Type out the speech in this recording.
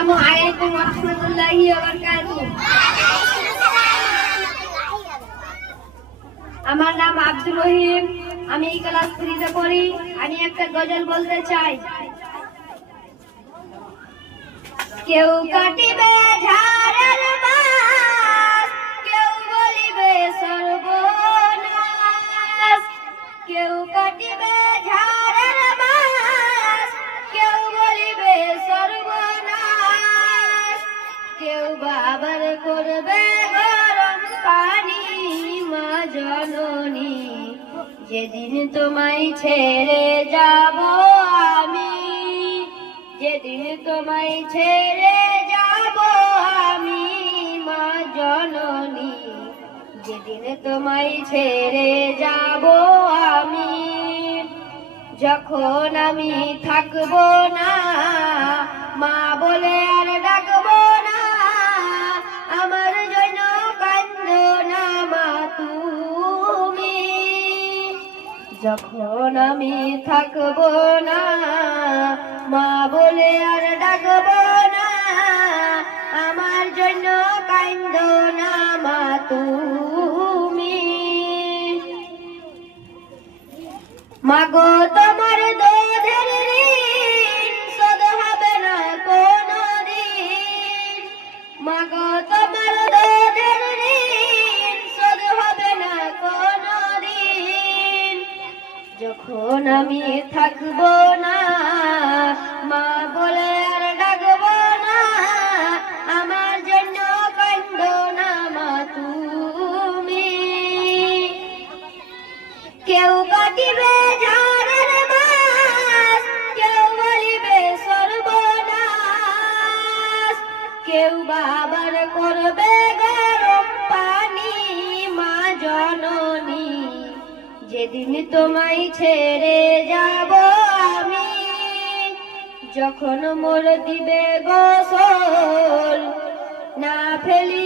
আসসালামুআলাইকুম ওয়া রাহমাতুল্লাহি ওয়া বারাকাতুহু। আমার নাম আব্দুর রহিম, আমি ক্লাস 3 তে পড়ি। আমি একটা গজল বলতে চাই। কেউ কাটিবে ঝাড়ের বাস, কেউ বলিবে সর্বনাশ। কেউ কাটিবে ঝাড়ের বাস, কেউ বলিবে সর্বনাশ। কেউ বাবার করবে গরম পানি, মা জননী যেদিন তোমায় ছেড়ে যাব আমি, যেদিন তোমায় ছেড়ে যাব আমি, মা জননী যেদিন তোমায় ছেড়ে যাব আমি। যখন আমি থাকবো না, মা বলে আর ডাকবো না, আমার জন্য কান্দো না মা তুমি। যখন আমি থাকবো না, মা বলে আর ডাকবো না, আমার জন্য কান্দো না মা তুমি। মাগো তোমার দুধের ঋণ শোধ হবে না কোনদিন। মাগো তোমার দুধের ঋণ শোধ হবে না কোনদিন। যখন আমি থাকবো না, মা বলে আর ডাকবো না, আমার জন্য কান্দো না মা তুমি। কেউ কাটিবে ঝাড়ের বাস, কেউ বলিবে সর্বনাশ। কেউ বাবার করবে গরম পানি, মা জননী যেদিন তোমায় ছেড়ে যাব আমি। যখন মোর দিবে গোসল, না ফেলি